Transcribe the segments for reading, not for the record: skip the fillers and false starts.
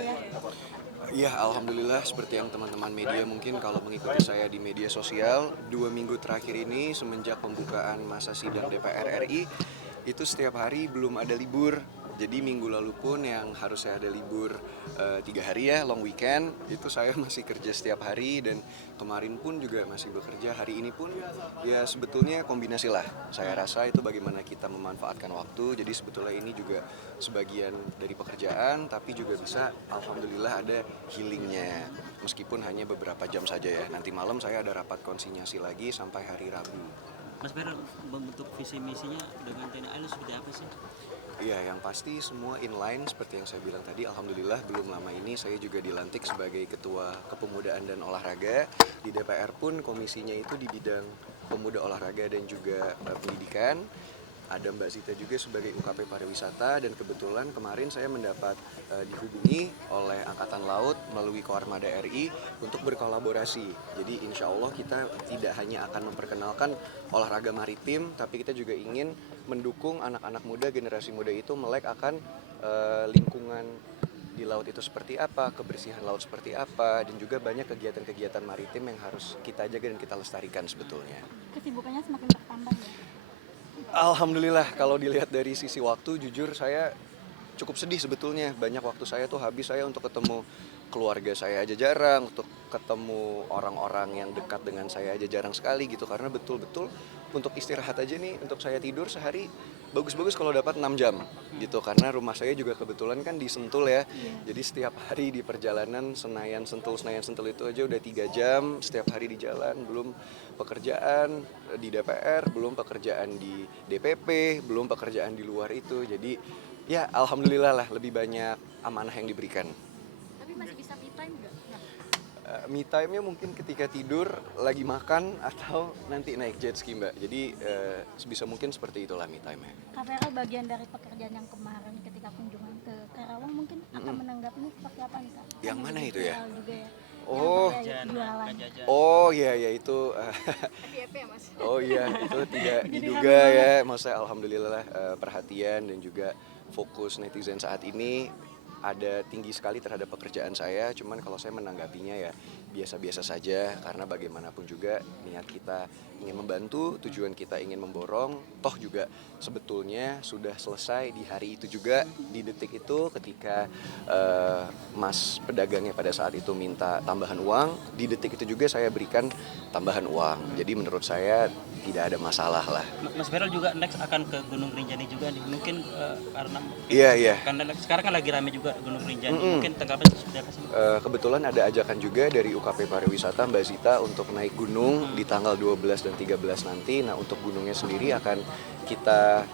ya? Iya, alhamdulillah seperti yang teman-teman media mungkin kalau mengikuti saya di media sosial, 2 minggu terakhir ini semenjak pembukaan masa sidang DPR RI, itu setiap hari belum ada libur. Jadi minggu lalu pun yang harusnya ada libur 3 hari ya, long weekend, itu saya masih kerja setiap hari dan kemarin pun juga masih bekerja. Hari ini pun ya sebetulnya kombinasi lah. Saya rasa itu bagaimana kita memanfaatkan waktu. Jadi sebetulnya ini juga sebagian dari pekerjaan, tapi juga bisa alhamdulillah ada healingnya. Meskipun hanya beberapa jam saja ya. Nanti malam saya ada rapat konsinyasi lagi sampai hari Rabu. Mas Beryl, membentuk visi misinya dengan TNI AL seperti apa sih? Iya, yang pasti semua inline seperti yang saya bilang tadi. Alhamdulillah belum lama ini saya juga dilantik sebagai Ketua Kepemudaan dan Olahraga. Di DPR pun komisinya itu di bidang pemuda olahraga dan juga pendidikan. Ada Mbak Zita juga sebagai UKP Pariwisata dan kebetulan kemarin saya mendapat dihubungi oleh Angkatan Laut melalui Koarmada RI untuk berkolaborasi. Jadi insya Allah kita tidak hanya akan memperkenalkan olahraga maritim, tapi kita juga ingin mendukung anak-anak muda, generasi muda itu melek akan lingkungan di laut itu seperti apa, kebersihan laut seperti apa, dan juga banyak kegiatan-kegiatan maritim yang harus kita jaga dan kita lestarikan sebetulnya. Kesibukannya semakin bertambah ya? Alhamdulillah kalau dilihat dari sisi waktu jujur saya cukup sedih sebetulnya. Banyak waktu saya tuh habis saya untuk ketemu keluarga saya aja jarang, untuk ketemu orang-orang yang dekat dengan saya aja jarang sekali gitu. Karena betul-betul untuk istirahat aja nih, untuk saya tidur sehari bagus-bagus kalau dapat 6 jam gitu. Karena rumah saya juga kebetulan kan di Sentul ya. Jadi setiap hari di perjalanan Senayan Sentul itu aja udah 3 jam setiap hari di jalan. Belum pekerjaan di DPR, belum pekerjaan di DPP, belum pekerjaan di luar itu. Jadi ya alhamdulillah lah lebih banyak amanah yang diberikan. Tapi masih bisa me time nggak? Me time-nya mungkin ketika tidur, lagi makan, atau nanti naik jet ski mbak. Jadi sebisa mungkin seperti itulah me time-nya. Kak Vera bagian dari pekerjaan yang kemarin ketika kunjungan ke Karawang mungkin akan menanggapinya seperti apa nih Kak? Yang Kan mana jadi itu ya? viral juga ya. Oh. Yang jualan. Oh iya ya itu FYP ya Mas? oh iya itu tidak diduga ya. Maksudnya alhamdulillah perhatian dan juga fokus netizen saat ini ada tinggi sekali terhadap pekerjaan saya. Cuman kalau saya menanggapinya ya biasa-biasa saja karena bagaimanapun juga niat kita ingin membantu, tujuan kita ingin memborong, toh juga sebetulnya sudah selesai di hari itu juga, di detik itu ketika mas pedagangnya pada saat itu minta tambahan uang, di detik itu juga saya berikan tambahan uang. Jadi menurut saya tidak ada masalah lah. Mas Beryl juga next akan ke Gunung Rinjani juga nih, mungkin karena Iya. karena sekarang kan lagi rame juga Gunung Rinjani, mungkin tanggapan seperti apa sih? Kebetulan ada ajakan juga dari UKP Pariwisata Mbak Zita untuk naik gunung di tanggal 12 dan 13 nanti. Nah untuk gunungnya sendiri akan kita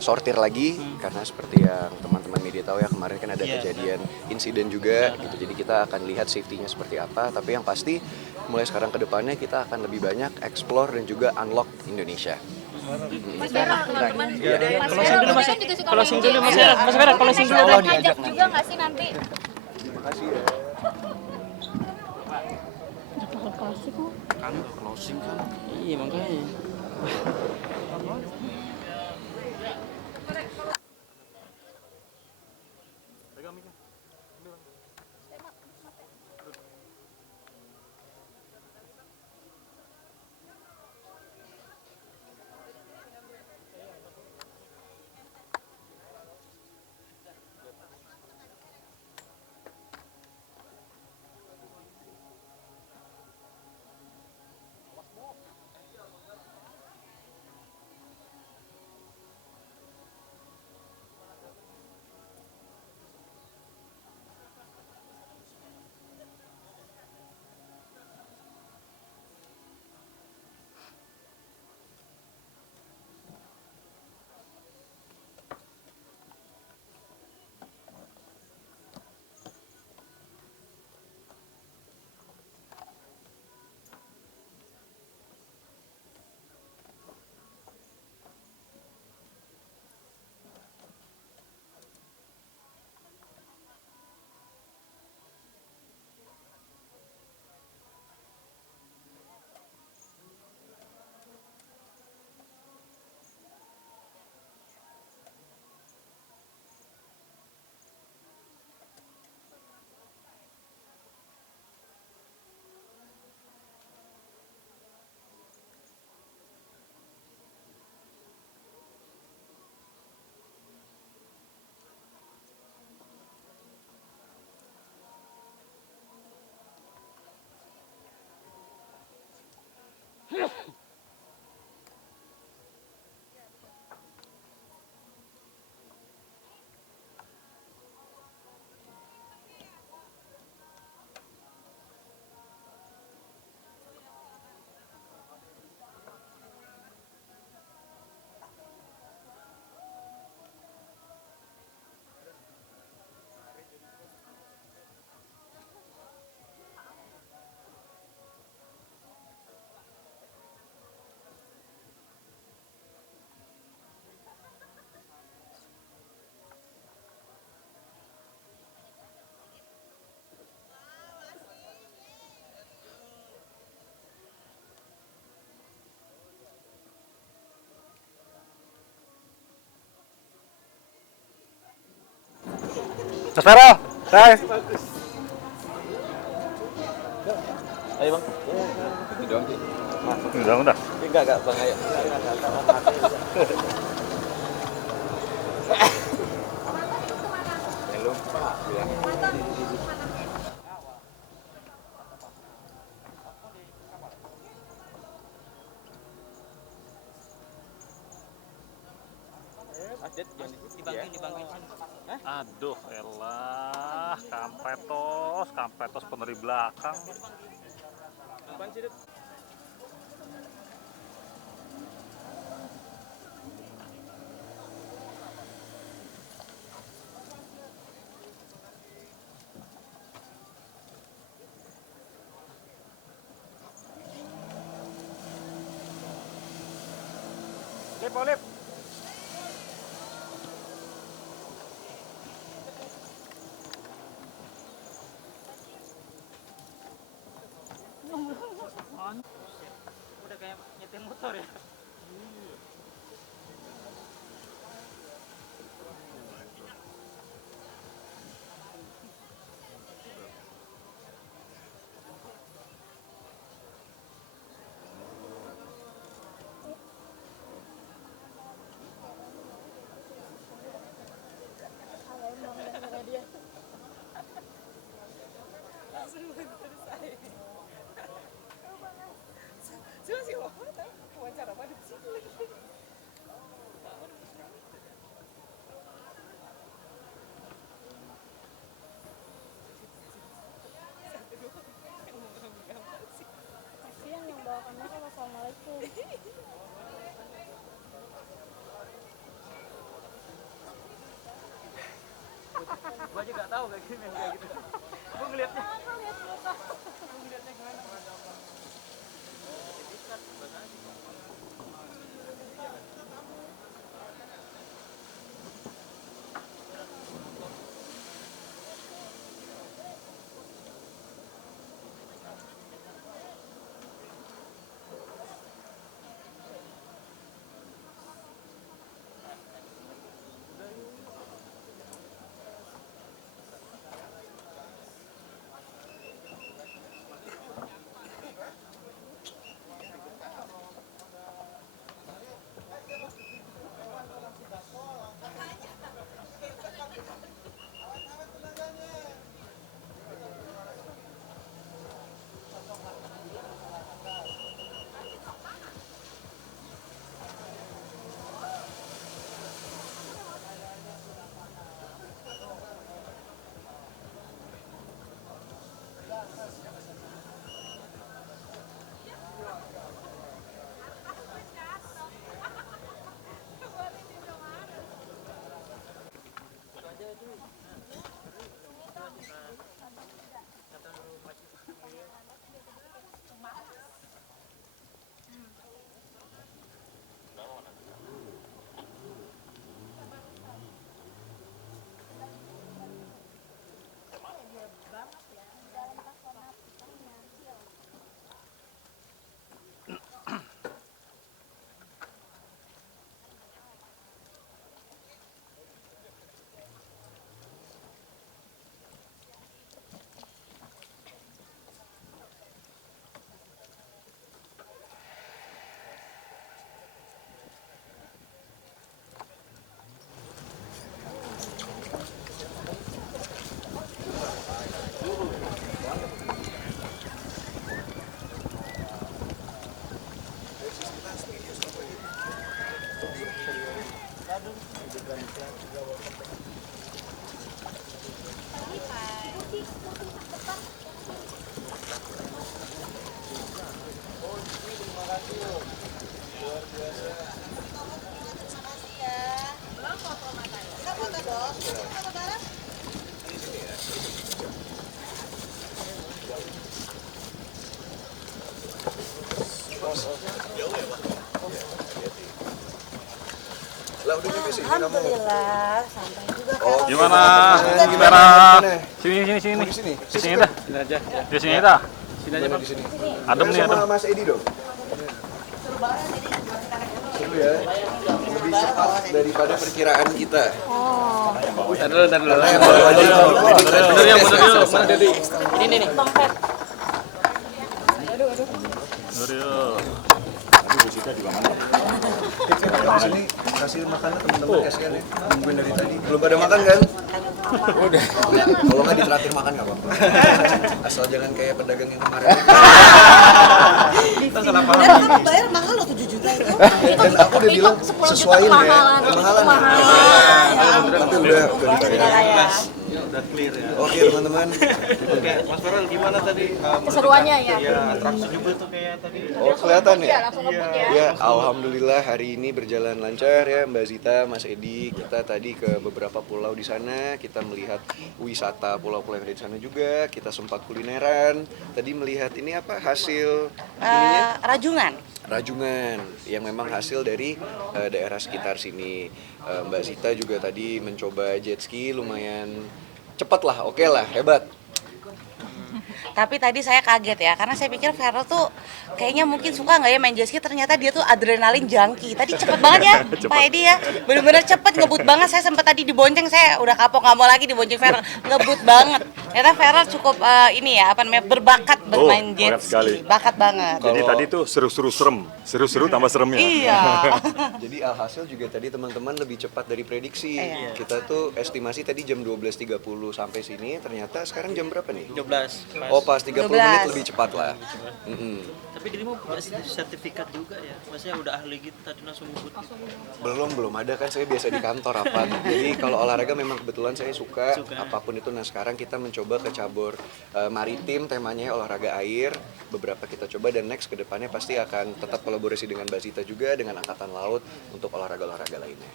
sortir lagi karena seperti yang teman-teman media tahu ya kemarin kan ada kejadian insiden juga gitu. Jadi kita akan lihat safety-nya seperti apa. Tapi yang pasti mulai sekarang ke depannya kita akan lebih banyak explore dan juga unlock Indonesia. Mas Vera, teman-teman Closing dulu Mas. Closing dulu Mas. Mas Beryl, closing dulu. Allah diajak juga nggak sih nanti? Terima kasih ya. Kan closing kan. Iya makanya. Mas Farel, saya. Ayo bang. Udah. Enggak bang, ayo. Halo, bilang. Adet yang dibanggain. Aduh, elah, kampetos penuh di belakang. Apaan sih, Det? Lip. Udah kayak nyetir motor ya. Kasihan yang bawa kamera. Wassalamualaikum. Gua aja gak tahu kayak gini kayak gitu. Gua ngeliatnya. Lah udah nyampe sini kamu. Alhamdulillah, sampai juga kan. Oh, Gimana? Gimana? Sini. Mau di sini? Di sini dah. Sini aja. Ya. Di sini dah. Sini aja bang. Di sini. Adem nih, Sama adem. Mas Edi dong. Seru ya. Lebih lebih cepat daripada perkiraan kita. Oh, Ntar dulu. Karena yang baru aja Bener ya, bener yuk. Mana Dedi? Ini nih. Bang Pep. sini kasih makanan teman-teman kasihan ya. Nungguin dari tadi. Belum pada makan kan? Udah. Kalau nggak ditraktir makan nggak apa-apa. Asal jangan kayak pedagang yang kemarin. Dan kamu bayar mahal loh 7 juta itu. Dan aku udah bilang sesuaiin ya. Kemahalan ya. Tapi udah ditanya. Udah clear ya. Oke teman-teman. Oke, Mas Farel gimana tadi? Keseruannya ya. Ya, atraksi juga tuh kayak tadi. Oh kelihatan ya? Langsung ngebut ya. Ya, alhamdulillah hari ini berjalan lancar ya Mbak Zita, Mas Edi. Kita tadi ke beberapa pulau di sana, kita melihat wisata pulau-pulau yang ada di sana juga. Kita sempat kulineran. Tadi melihat ini apa hasil ininya? Rajungan. Rajungan yang memang hasil dari daerah sekitar sini. Mbak Zita juga tadi mencoba jet ski lumayan cepat lah, oke lah, hebat. Tapi tadi saya kaget ya, karena saya pikir Farel tuh kayaknya mungkin suka nggak ya main jet ski, ternyata dia tuh adrenalin junkie. Tadi cepet banget ya, Pak Edi ya, bener-bener cepet, ngebut banget. Saya sempat tadi dibonceng, saya udah kapok nggak mau lagi dibonceng Farel, ngebut banget. Ternyata Farel cukup ini ya, apa namanya, berbakat bermain jet bakat sekali. ski, bakat banget. Jadi tadi tuh seru-seru serem, seru-seru tambah seremnya. Iya. Jadi alhasil juga tadi teman-teman lebih cepat dari prediksi. Iya. Kita tuh estimasi tadi jam 12.30 sampai sini, ternyata sekarang jam berapa nih? 12. Oh pas 30 menit lebih cepat lah. Tapi dirimu punya sertifikat juga ya? Maksudnya udah ahli gitu tadi langsung ngebut. Belum ada kan, saya biasa di kantor apa. Jadi kalau olahraga memang kebetulan saya suka apapun itu. Nah sekarang kita mencoba ke cabur maritim, temanya olahraga air. Beberapa kita coba dan next kedepannya pasti akan tetap kolaborasi dengan Mbak Zita juga dengan Angkatan Laut untuk olahraga-olahraga lainnya.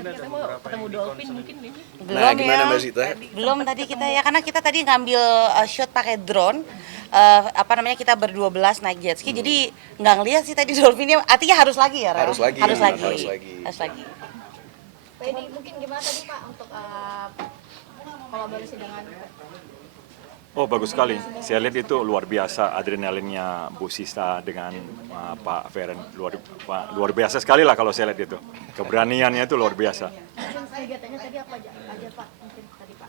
Belum Nah gimana ya. Mbak Zita? Belum tadi kita ya, karena kita tadi ngambil shot pakai drone, apa namanya, kita ber-12 naik jet ski, jadi nggak ngeliat sih tadi dolphinnya. Artinya harus lagi ya, Rel? Harus lagi. Harus lagi. Pak Edi, mungkin gimana tadi Pak untuk kolaborasi dengan Oh bagus sekali, saya lihat itu luar biasa adrenalinnya Bu Sista dengan Pak Feren, luar biasa sekali lah kalau saya lihat itu. Keberaniannya itu luar biasa. mungkin kegiatannya tadi apa aja Pak? Mungkin tadi Pak.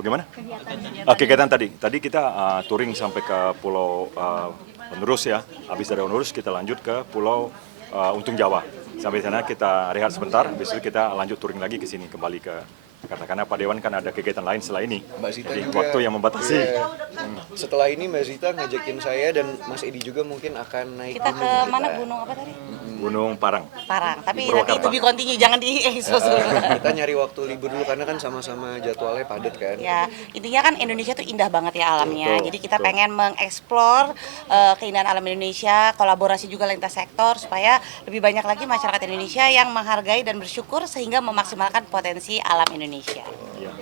Bagaimana? Kegiatannya. Kegiatan tadi kita touring sampai ke Pulau Onrus ya. Habis dari Onrus kita lanjut ke Pulau Untung Jawa. Sampai sana kita rehat sebentar, habis itu kita lanjut touring lagi ke sini, kembali ke Jakarta. Karena Pak Dewan kan ada kegiatan lain setelah ini. Mbak Zita Jadi juga, waktu yang membatasi. iya. Setelah ini Mbak Zita ngajakin saya dan Mas Edi juga mungkin akan naik Kita gunung ke kita. mana, gunung apa tadi? Gunung Parang. Parang. Tapi Di nanti Purwakarta. itu di continue, jangan di expose dulu. Kita nyari waktu libur dulu karena kan sama-sama jadwalnya padat kan. Ya, intinya kan Indonesia tuh indah banget ya alamnya. Betul, Jadi kita betul. pengen mengeksplor keindahan alam Indonesia, kolaborasi juga lintas sektor supaya lebih banyak lagi masyarakat Indonesia yang menghargai dan bersyukur sehingga memaksimalkan potensi alam Indonesia. Ya.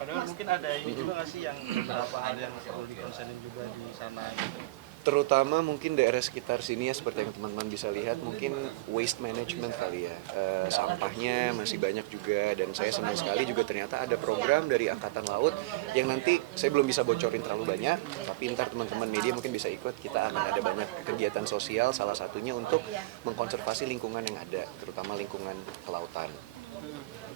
Padahal mungkin ada ini juga nggak sih yang beberapa hal yang perlu dikonsenin juga di sana gitu. Terutama mungkin daerah sekitar sini ya seperti yang teman-teman bisa lihat mungkin waste management kali ya. Sampahnya masih banyak juga dan saya senang sekali juga ternyata ada program dari Angkatan Laut yang nanti saya belum bisa bocorin terlalu banyak tapi ntar teman-teman media mungkin bisa ikut. Kita akan ada banyak kegiatan sosial salah satunya untuk mengkonservasi lingkungan yang ada terutama lingkungan kelautan.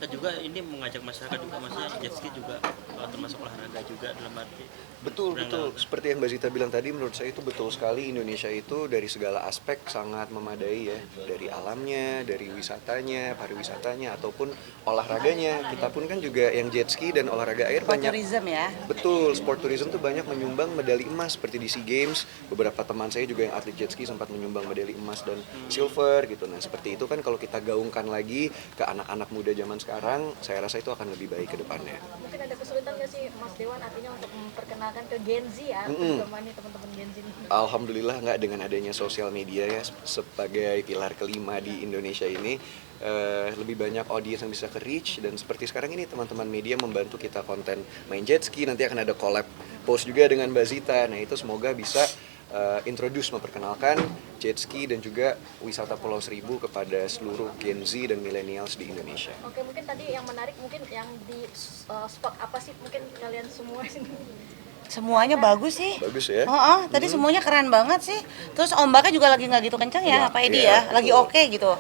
Kita juga ini mengajak masyarakat juga, maksudnya jet ski juga termasuk olahraga juga dalam arti. Betul. Seperti yang Mbak Zita bilang tadi, menurut saya itu betul sekali. Indonesia itu dari segala aspek sangat memadai ya. Dari alamnya, dari wisatanya, pariwisatanya, ataupun olahraganya. Kita pun kan juga yang jet ski dan olahraga air banyak. Tourism ya. Betul, sport tourism tuh banyak menyumbang medali emas seperti di SEA Games. Beberapa teman saya juga yang atlet jet ski sempat menyumbang medali emas dan silver gitu. Nah seperti itu kan kalau kita gaungkan lagi ke anak-anak muda zaman sekarang, saya rasa itu akan lebih baik ke depannya. Mungkin ada kesulitan nggak sih Mas Dewan artinya untuk memperkenalkan ke Gen Z ya, terutama nih teman-teman Gen Z nih. Alhamdulillah nggak dengan adanya sosial media ya sebagai pilar kelima di Indonesia ini lebih banyak audiens yang bisa ke reach dan seperti sekarang ini teman-teman media membantu kita konten main jet ski, nanti akan ada collab post juga dengan Mbak Zita. Nah itu semoga bisa introduce memperkenalkan jet ski dan juga wisata Pulau Seribu kepada seluruh Gen Z dan millennials di Indonesia. Oke, mungkin tadi yang menarik mungkin yang di spot apa sih mungkin kalian semua sini? Semuanya bagus sih. Bagus ya. Tadi semuanya keren banget sih. Terus ombaknya juga lagi nggak gitu kencang ya, Pak Edi iya, ya, lagi oke gitu.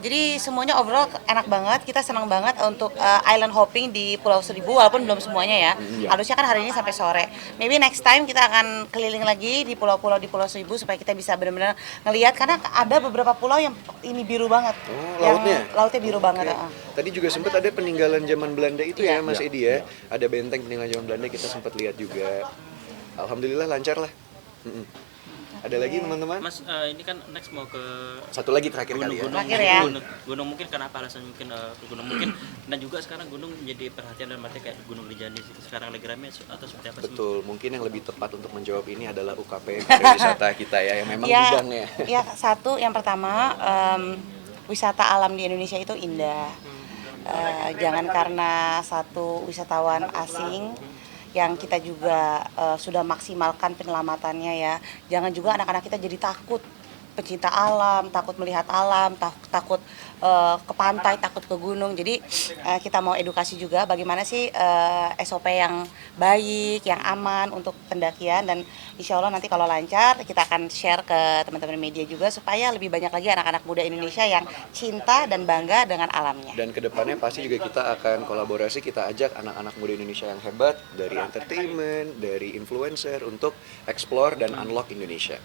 Jadi semuanya overall enak banget. Kita senang banget untuk island hopping di Pulau Seribu, walaupun belum semuanya ya. Harusnya kan hari ini sampai sore. Maybe next time kita akan keliling lagi di pulau-pulau di Pulau Seribu supaya kita bisa benar-benar ngelihat, karena ada beberapa pulau yang ini biru banget. Lautnya biru banget. Tadi juga sempat ada peninggalan zaman Belanda itu ya Mas Edi ya. Ada benteng peninggalan zaman Belanda, kita sempat lihat juga. Alhamdulillah lancar lah. Ada lagi teman-teman? Mas, ini kan next mau ke Satu lagi terakhir kali ya. Terakhir ya. Gunung mungkin kenapa alasan mungkin gunung mungkin, dan juga sekarang gunung menjadi perhatian dan artinya kayak Gunung Rinjani sekarang lagi rame atau seperti apa sih? Betul, mungkin yang lebih tepat untuk menjawab ini adalah UKP pariwisata kita ya, yang memang bidangnya. Ya, satu yang pertama, wisata alam di Indonesia itu indah. Jangan karena satu wisatawan asing yang kita juga sudah maksimalkan penyelamatannya ya. Jangan juga anak-anak kita jadi takut pecinta alam, takut melihat alam, takut ke pantai, takut ke gunung. Jadi kita mau edukasi juga bagaimana sih SOP yang baik, yang aman untuk pendakian, dan insya Allah nanti kalau lancar kita akan share ke teman-teman media juga supaya lebih banyak lagi anak-anak muda Indonesia yang cinta dan bangga dengan alamnya. Dan kedepannya pasti juga kita akan kolaborasi, kita ajak anak-anak muda Indonesia yang hebat dari entertainment, dari influencer untuk explore dan unlock Indonesia.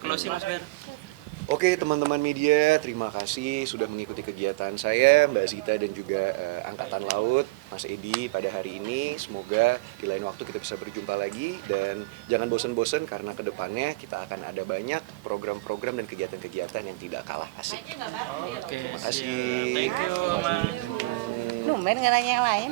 Closing Mas Ber. Oke teman-teman media, terima kasih sudah mengikuti kegiatan saya, Mbak Zita dan juga Angkatan Laut, Mas Edi pada hari ini. Semoga di lain waktu kita bisa berjumpa lagi, dan jangan bosan-bosan karena kedepannya kita akan ada banyak program-program dan kegiatan-kegiatan yang tidak kalah asik. Oke, Terima kasih. Thank you Mas. Numen nggak nanya yang lain.